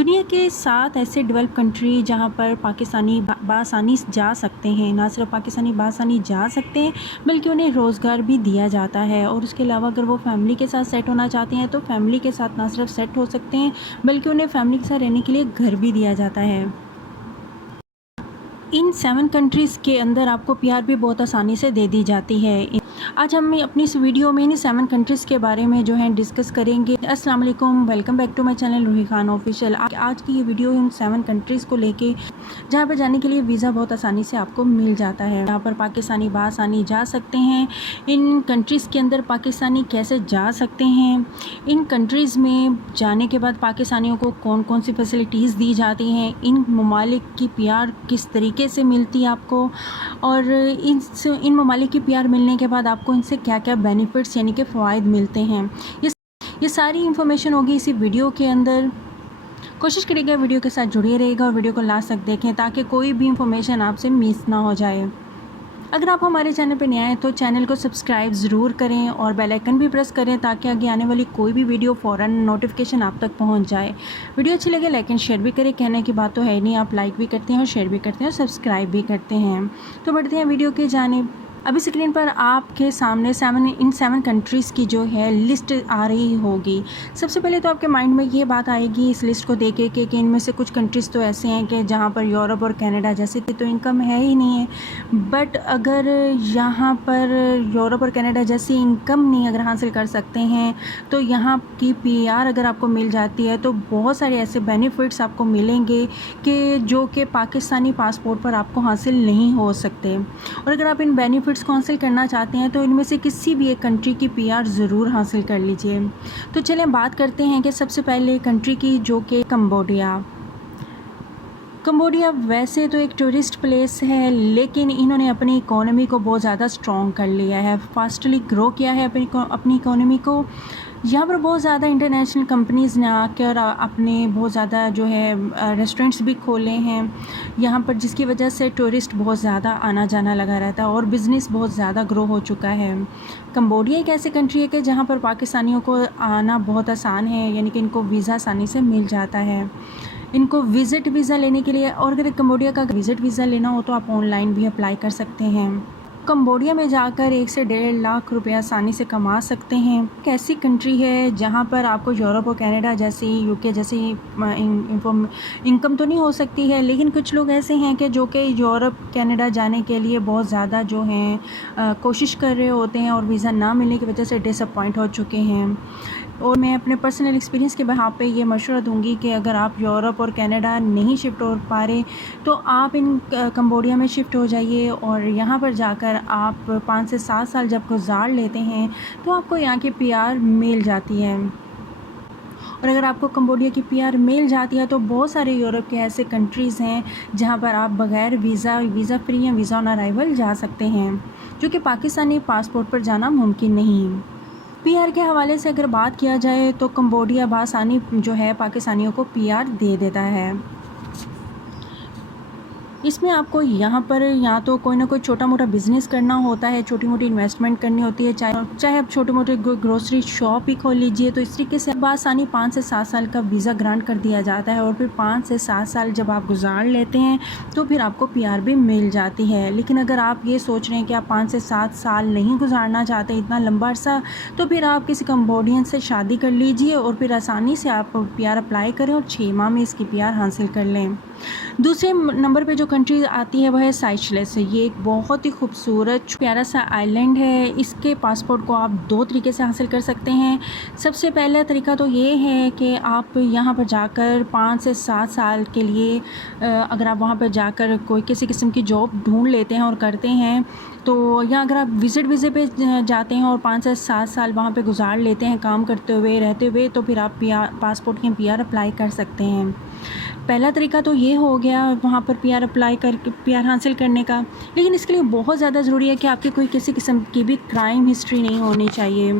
दुनिया के 7 ऐसे डेवलप कंट्री जहाँ पर पाकिस्तानी बासानी जा सकते हैं। ना सिर्फ पाकिस्तानी बासानी जा सकते हैं बल्कि उन्हें रोज़गार भी दिया जाता है। और उसके अलावा अगर वो फैमिली के साथ सेट होना चाहते हैं तो फैमिली के साथ ना सिर्फ सेट हो सकते हैं बल्कि उन्हें फैमिली के साथ रहने के लिए घर भी दिया जाता है। इन 7 कंट्रीज़ के अंदर आपको पीआर भी बहुत आसानी से दे दी जाती है। आज हम अपनी इस वीडियो में इन 7 कंट्रीज़ के बारे में जो है डिस्कस करेंगे। अस्सलाम वालेकुम, welcome back to my channel Roohi Khan official. आज की ये वीडियो इन 7 कंट्रीज़ को लेके जहाँ पर जाने के लिए वीज़ा बहुत आसानी से आपको मिल जाता है। यहाँ पर पाकिस्तानी बासानी जा सकते हैं। इन कंट्रीज़ के अंदर पाकिस्तानी कैसे जा सकते हैं, इन कंट्रीज़ में जाने के बाद पाकिस्तानियों को कौन कौन सी फैसिलिटीज़ दी जाती हैं, इन ममालिक की पीआर किस तरीके से मिलती है आपको, और इन ममालिक की पीआर मिलने के बाद आपको इनसे क्या क्या बेनिफिट्स यानी कि फ़वाइद मिलते हैं, ये सारी इन्फॉर्मेशन होगी इसी वीडियो के अंदर। कोशिश करिएगा वीडियो के साथ जुड़े रहेगा और वीडियो को लास्ट तक देखें ताकि कोई भी इंफॉर्मेशन आपसे मिस ना हो जाए। अगर आप हमारे चैनल पर नए आए तो चैनल को सब्सक्राइब ज़रूर करें और बेल आइकन भी प्रेस करें ताकि आगे आने वाली कोई भी वीडियो फ़ौरन नोटिफिकेशन आप तक पहुंच जाए। वीडियो अच्छी लगे लाइक एंड शेयर भी करें, कहने की बात तो है नहीं, आप लाइक भी करते हैं और शेयर भी करते हैं और सब्सक्राइब भी करते हैं। तो बढ़ते हैं वीडियो की जानिब। अभी स्क्रीन पर आपके सामने 7 कंट्रीज़ की जो है लिस्ट आ रही होगी। सबसे पहले तो आपके माइंड में ये बात आएगी इस लिस्ट को देख के कि इनमें से कुछ कंट्रीज़ तो ऐसे हैं कि जहाँ पर यूरोप और कनाडा जैसे तो इनकम है ही नहीं है। बट अगर यहाँ पर यूरोप और कनाडा जैसी इनकम नहीं अगर हासिल कर सकते हैं तो यहाँ की पीआर अगर आपको मिल जाती है तो बहुत सारे ऐसे बेनिफिट्स आपको मिलेंगे कि जो कि पाकिस्तानी पासपोर्ट पर आपको हासिल नहीं हो सकते। और अगर आप इन बेनिफिट्स को हासिल करना चाहते हैं तो इनमें से किसी भी एक कंट्री की पीआर ज़रूर हासिल कर लीजिए। तो चलें बात करते हैं कि सबसे पहले कंट्री की जो कि कंबोडिया वैसे तो एक टूरिस्ट प्लेस है लेकिन इन्होंने अपनी इकोनॉमी को बहुत ज़्यादा स्ट्रॉन्ग कर लिया है, फास्टली ग्रो किया है अपनी इकोनॉमी को। यहाँ पर बहुत ज़्यादा इंटरनेशनल कंपनीज़ ने आकर अपने बहुत ज़्यादा जो है रेस्टोरेंट्स भी खोले हैं यहाँ पर, जिसकी वजह से टूरिस्ट बहुत ज़्यादा आना जाना लगा रहता है और बिज़नेस बहुत ज़्यादा ग्रो हो चुका है। कंबोडिया एक ऐसी कंट्री है कि जहाँ पर पाकिस्तानियों को आना बहुत आसान है, यानी कि इनको वीज़ा आसानी से मिल जाता है। इनको विज़िट वीज़ा लेने के लिए, और अगर कंबोडिया का विज़िट वीज़ा लेना हो तो आप ऑनलाइन भी अप्लाई कर सकते हैं। कंबोडिया में जाकर 1 से 1.5 लाख रुपए आसानी से कमा सकते हैं। एक ऐसी कंट्री है जहाँ पर आपको यूरोप और कनाडा जैसी, यूके जैसी इनकम तो नहीं हो सकती है, लेकिन कुछ लोग ऐसे हैं कि जो कि यूरोप कनाडा जाने के लिए बहुत ज़्यादा जो हैं कोशिश कर रहे होते हैं और वीज़ा ना मिलने की वजह से डिसअपॉइंट हो चुके हैं। और मैं अपने पर्सनल एक्सपीरियंस के बिहाफ पे ये मशवरा दूंगी कि अगर आप यूरोप और कनाडा नहीं शिफ्ट हो पा रहे तो आप इन कंबोडिया में शिफ्ट हो जाइए और यहाँ पर जाकर आप 5 से 7 साल जब गुजार लेते हैं तो आपको यहाँ की पीआर मिल जाती है। और अगर आपको कंबोडिया की पीआर मिल जाती है तो बहुत सारे यूरोप के ऐसे कंट्रीज़ हैं जहाँ पर आप बग़ैर वीज़ा फ्री या वीज़ा ऑन अराइवल जा सकते हैं, जो कि पाकिस्तानी पासपोर्ट पर जाना मुमकिन नहीं। पीआर के हवाले से अगर बात किया जाए तो कंबोडिया बासानी जो है पाकिस्तानियों को पीआर दे देता है। इसमें आपको यहाँ पर या तो कोई ना कोई छोटा मोटा बिज़नेस करना होता है, छोटी मोटी इन्वेस्टमेंट करनी होती है, चाहे आप छोटे मोटे ग्रोसरी शॉप ही खोल लीजिए। तो इस तरीके से बासानी 5 से 7 साल का वीज़ा ग्रांट कर दिया जाता है और फिर 5 से 7 साल जब आप गुजार लेते हैं तो फिर आपको पीआर भी मिल जाती है। लेकिन अगर आप ये सोच रहे हैं कि आप 5 से 7 साल नहीं गुजारना चाहते इतना लंबा अरसा, तो फिर आप किसी कंबोडियन से शादी कर लीजिए और फिर आसानी से आप पीआर अप्लाई करें और 6 माह में इसकी पीआर हासिल कर लें। दूसरे नंबर पे जो कंट्री आती है वह है साइशेल्स। ये एक बहुत ही खूबसूरत प्यारा सा आइलैंड है। इसके पासपोर्ट को आप 2 तरीके से हासिल कर सकते हैं। सबसे पहला तरीका तो ये है कि आप यहाँ पर जाकर 5 से 7 साल के लिए अगर आप वहाँ पर जाकर कोई किसी किस्म की जॉब ढूंढ लेते हैं और करते हैं तो, या अगर आप वीज़े पे जाते हैं और 5 से 7 साल वहाँ पे गुजार लेते हैं काम करते हुए रहते हुए, तो फिर आप पासपोर्ट की पीआर अप्लाई कर सकते हैं। पहला तरीका तो ये हो गया वहाँ पर पीआर अप्लाई करके पीआर हासिल करने का, लेकिन इसके लिए बहुत ज़्यादा ज़रूरी है कि आपकी कोई किसी किस्म की भी क्राइम हिस्ट्री नहीं होनी चाहिए।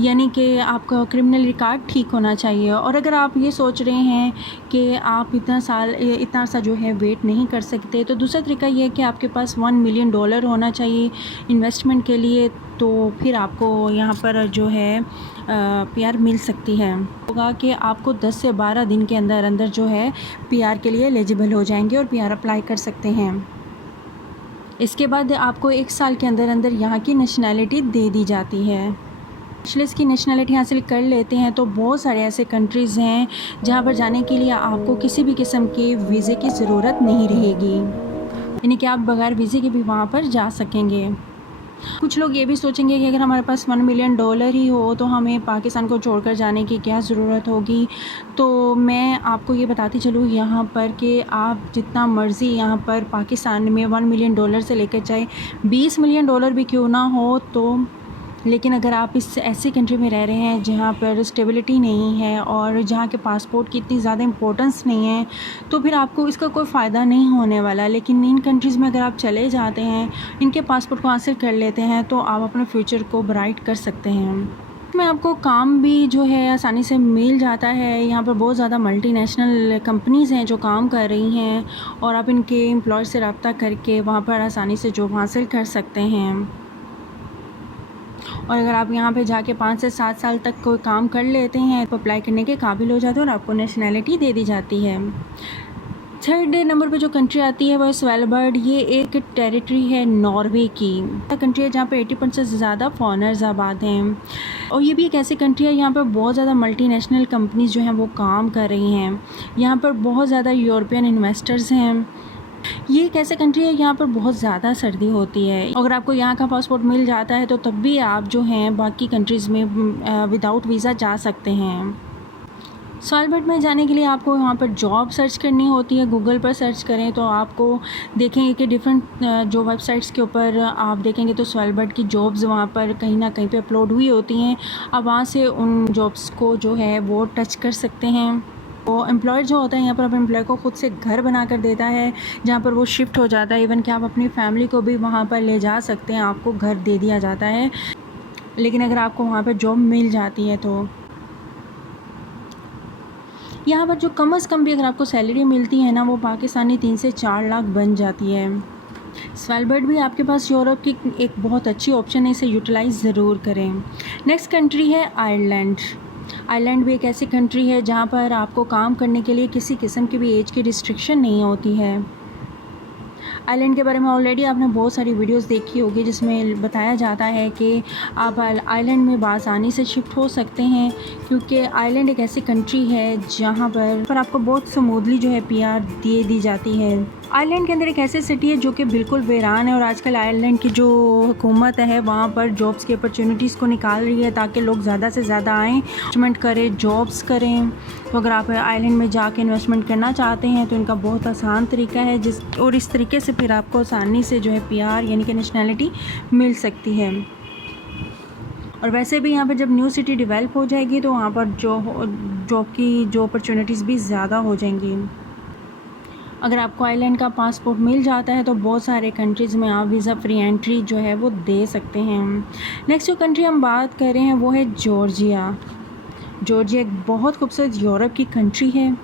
यानी कि आपका क्रिमिनल रिकॉर्ड ठीक होना चाहिए। और अगर आप ये सोच रहे हैं कि आप इतना सा जो है वेट नहीं कर सकते, तो दूसरा तरीका ये है कि आपके पास $1 मिलियन होना चाहिए इन्वेस्टमेंट के लिए, तो फिर आपको यहाँ पर जो है पीआर मिल सकती है। होगा कि आपको 10 से 12 दिन के अंदर अंदर जो है पीआर के लिए एलिजिबल हो जाएंगे और पीआर अप्लाई कर सकते हैं। इसके बाद आपको 1 साल के अंदर अंदर यहाँ की नेशनैलिटी दे दी जाती है। स्पेशलिस्ट की नेशनैलिटी हासिल कर लेते हैं तो बहुत सारे ऐसे कंट्रीज़ हैं जहाँ पर जाने के लिए आपको किसी भी किस्म के वीज़े की ज़रूरत नहीं रहेगी, यानी कि आप बगैर वीज़े के भी वहाँ पर जा सकेंगे। कुछ लोग ये भी सोचेंगे कि अगर हमारे पास $1 मिलियन ही हो तो हमें पाकिस्तान को छोड़कर जाने की क्या ज़रूरत होगी। तो मैं आपको ये बताती चलूँ यहाँ पर कि आप जितना मर्ज़ी यहाँ पर पाकिस्तान में $1 मिलियन से लेकर चाहे $20 मिलियन भी क्यों ना हो, तो लेकिन अगर आप इस ऐसी कंट्री में रह रहे हैं जहाँ पर स्टेबिलिटी नहीं है और जहाँ के पासपोर्ट की इतनी ज़्यादा इम्पोर्टेंस नहीं है, तो फिर आपको इसका कोई फ़ायदा नहीं होने वाला। लेकिन इन कंट्रीज़ में अगर आप चले जाते हैं, इनके पासपोर्ट को हासिल कर लेते हैं, तो आप अपने फ्यूचर को ब्राइट कर सकते हैं। में आपको काम भी जो है आसानी से मिल जाता है। यहाँ पर बहुत ज़्यादा मल्टीनेशनल कंपनीज़ हैं जो काम कर रही हैं और आप इनके एम्प्लॉयर से रब्ता करके वहाँ पर आसानी से जॉब हासिल कर सकते हैं। और अगर आप यहाँ पे जाके 5 से 7 साल तक कोई काम कर लेते हैं तो अप्लाई करने के काबिल हो जाते हैं और आपको नेशनैलिटी दे दी जाती है। थर्ड नंबर पे जो कंट्री आती है वो है स्वेलबर्ड। ये एक टेरिटरी है नॉर्वे की कंट्री है जहाँ पे 80% से ज़्यादा फॉरेनर्स आबाद हैं। और ये भी एक ऐसी कंट्री है यहाँ पर बहुत ज़्यादा मल्टीनेशनल कंपनीज़ जो हैं वो काम कर रही हैं। यहाँ पर बहुत ज़्यादा यूरोपियन इन्वेस्टर्स हैं। ये एक ऐसे कंट्री है यहाँ पर बहुत ज़्यादा सर्दी होती है। अगर आपको यहाँ का पासपोर्ट मिल जाता है तो तब भी आप जो हैं बाकी कंट्रीज़ में विदाउट वीज़ा जा सकते हैं। स्वेलबर्ड में जाने के लिए आपको यहाँ पर जॉब सर्च करनी होती है। गूगल पर सर्च करें तो आपको देखेंगे कि डिफरेंट जो वेबसाइट्स के ऊपर आप देखेंगे तो स्वेलबर्ड की जॉब्स वहाँ पर कहीं ना कहीं पे अपलोड हुई होती हैं। आप वहाँ से उन जॉब्स को जो है वो टच कर सकते हैं। वो एम्प्लॉयर जो होता है यहाँ पर अपने एम्प्लॉय को ख़ुद से घर बना कर देता है जहाँ पर वो शिफ्ट हो जाता है। इवन कि आप अपनी फैमिली को भी वहाँ पर ले जा सकते हैं, आपको घर दे दिया जाता है। लेकिन अगर आपको वहाँ पर जॉब मिल जाती है तो यहाँ पर जो कम से कम भी अगर आपको सैलरी मिलती है ना, वो पाकिस्तानी 3 से 4 लाख बन जाती है। स्वेलबर्ड भी आपके पास यूरोप की एक बहुत अच्छी ऑप्शन है, इसे यूटिलाइज़ ज़रूर करें। नेक्स्ट कंट्री है आयरलैंड। आयरलैंड भी एक ऐसी कंट्री है जहाँ पर आपको काम करने के लिए किसी किस्म की भी एज की रिस्ट्रिक्शन नहीं होती है। आइलैंड के बारे में ऑलरेडी आपने बहुत सारी वीडियोस देखी होगी जिसमें बताया जाता है कि आप आइलैंड में बआसानी से शिफ्ट हो सकते हैं, क्योंकि आइलैंड एक ऐसी कंट्री है जहाँ पर आपको बहुत स्मूथली जो है पीआर दे दी जाती है। आयरलैंड के अंदर एक ऐसी सिटी है जो कि बिल्कुल वीरान है और आजकल आयरलैंड की जो हुकूमत है वहाँ पर जॉब्स की अपॉर्चुनिटीज़ को निकाल रही है ताकि लोग ज़्यादा से ज़्यादा आएँ, इन्वेस्टमेंट करें, जॉब्स करें। तो अगर आप आयरलैंड में जाके इन्वेस्टमेंट करना चाहते हैं तो इनका बहुत आसान तरीका है और इस तरीके से फिर आपको आसानी से जो है पीआर यानी कि नेशनैलिटी मिल सकती है। और वैसे भी यहाँ पर जब न्यू सिटी डेवलप हो जाएगी तो वहाँ पर जॉब की जो अपॉर्चुनिटीज़ भी ज़्यादा हो जाएंगी। अगर आपको आइलैंड का पासपोर्ट मिल जाता है तो बहुत सारे कंट्रीज़ में आप वीज़ा फ्री एंट्री जो है वो दे सकते हैं। नेक्स्ट जो कंट्री हम बात कर रहे हैं वो है जॉर्जिया। जॉर्जिया एक बहुत खूबसूरत यूरोप की कंट्री है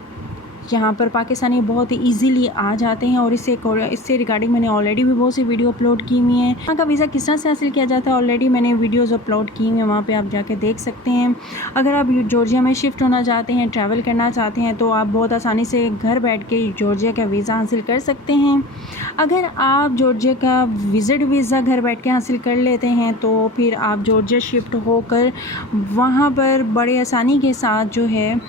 जहाँ पर पाकिस्तानी बहुत ही ईजीली आ जाते हैं और इससे रिगार्डिंग मैंने ऑलरेडी भी बहुत सी वीडियो अपलोड की हुई हैं। वहाँ का वीज़ा किस तरह से हासिल किया जाता है ऑलरेडी मैंने वीडियोस अपलोड की हुई हैं, वहाँ पे आप जाके देख सकते हैं। अगर आप जॉर्जिया में शिफ्ट होना चाहते हैं, ट्रैवल करना चाहते हैं तो आप बहुत आसानी से घर बैठ के जॉर्जिया का वीज़ा हासिल कर सकते हैं। अगर आप जॉर्जिया का विज़िट वीज़ा घर बैठ के हासिल कर लेते हैं तो फिर आप जॉर्जिया शिफ्ट होकर वहाँ पर बड़े आसानी के साथ जो है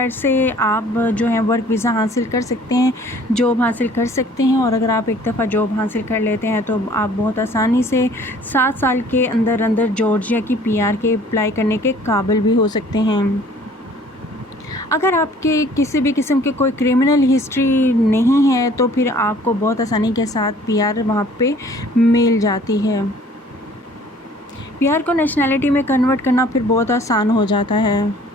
से आप जो है वर्क वीज़ा हासिल कर सकते हैं, जॉब हासिल कर सकते हैं। और अगर आप एक दफ़ा जॉब हासिल कर लेते हैं तो आप बहुत आसानी से 7 साल के अंदर अंदर जॉर्जिया की पीआर के अप्लाई करने के काबिल भी हो सकते हैं। अगर आपके किसी भी किस्म के कोई क्रिमिनल हिस्ट्री नहीं है तो फिर आपको बहुत आसानी के साथ पीआर वहाँ पे मिल जाती है। पीआर को नेशनैलिटी में कन्वर्ट करना फिर बहुत आसान हो जाता है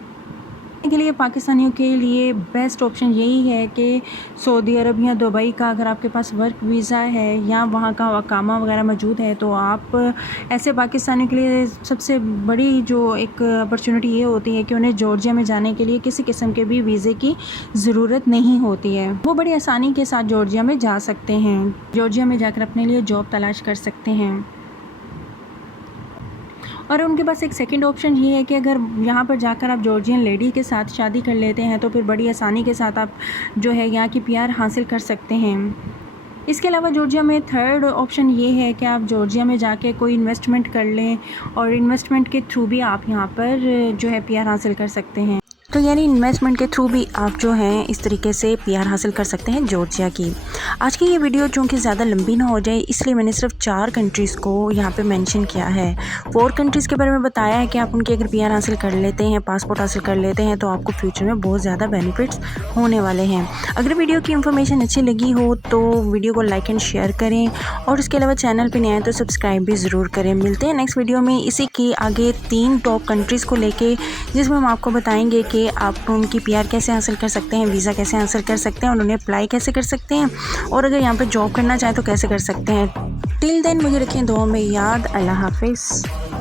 के लिए पाकिस्तानियों के लिए बेस्ट ऑप्शन यही है कि सऊदी अरब या दुबई का अगर आपके पास वर्क वीज़ा है या वहाँ का अकामा वगैरह मौजूद है तो आप ऐसे पाकिस्तानियों के लिए सबसे बड़ी जो एक अपॉर्चुनिटी ये होती है कि उन्हें जॉर्जिया में जाने के लिए किसी किस्म के भी वीज़े की ज़रूरत नहीं होती है। वो बड़ी आसानी के साथ जॉर्जिया में जा सकते हैं, जॉर्जिया में जाकर अपने लिए जॉब तलाश कर सकते हैं। और उनके पास एक सेकंड ऑप्शन ये है कि अगर यहाँ पर जाकर आप जॉर्जियन लेडी के साथ शादी कर लेते हैं तो फिर बड़ी आसानी के साथ आप जो है यहाँ की पीआर हासिल कर सकते हैं। इसके अलावा जॉर्जिया में थर्ड ऑप्शन ये है कि आप जॉर्जिया में जाके कोई इन्वेस्टमेंट कर लें और इन्वेस्टमेंट के थ्रू भी आप यहाँ पर जो है पीआर हासिल कर सकते हैं। तो यानी इन्वेस्टमेंट के थ्रू भी आप जो हैं इस तरीके से पीआर हासिल कर सकते हैं जॉर्जिया की। आज की ये वीडियो चूँकि ज़्यादा लंबी ना हो जाए इसलिए मैंने सिर्फ 4 कंट्रीज़ को यहाँ पे मेंशन किया है। 4 कंट्रीज़ के बारे में बताया है कि आप उनकी अगर पीआर हासिल कर लेते हैं, पासपोर्ट हासिल कर लेते हैं तो आपको फ्यूचर में बहुत ज़्यादा बेनिफिट्स होने वाले हैं। अगर वीडियो की इन्फॉर्मेशन अच्छी लगी हो तो वीडियो को लाइक एंड शेयर करें और इसके अलावा चैनल पर नए आए तो सब्सक्राइब भी ज़रूर करें। मिलते हैं नेक्स्ट वीडियो में इसी के आगे 3 टॉप कंट्रीज़ को लेके, जिसमें हम आपको बताएंगे कि आप उनकी पीआर कैसे हासिल कर सकते हैं, वीज़ा कैसे हासिल कर सकते हैं और उन्हें अप्लाई कैसे कर सकते हैं और अगर यहाँ पर जॉब करना चाहें तो कैसे कर सकते हैं। टिल देन मुझे रखें दुआ में याद। अल्लाह हाफिज़।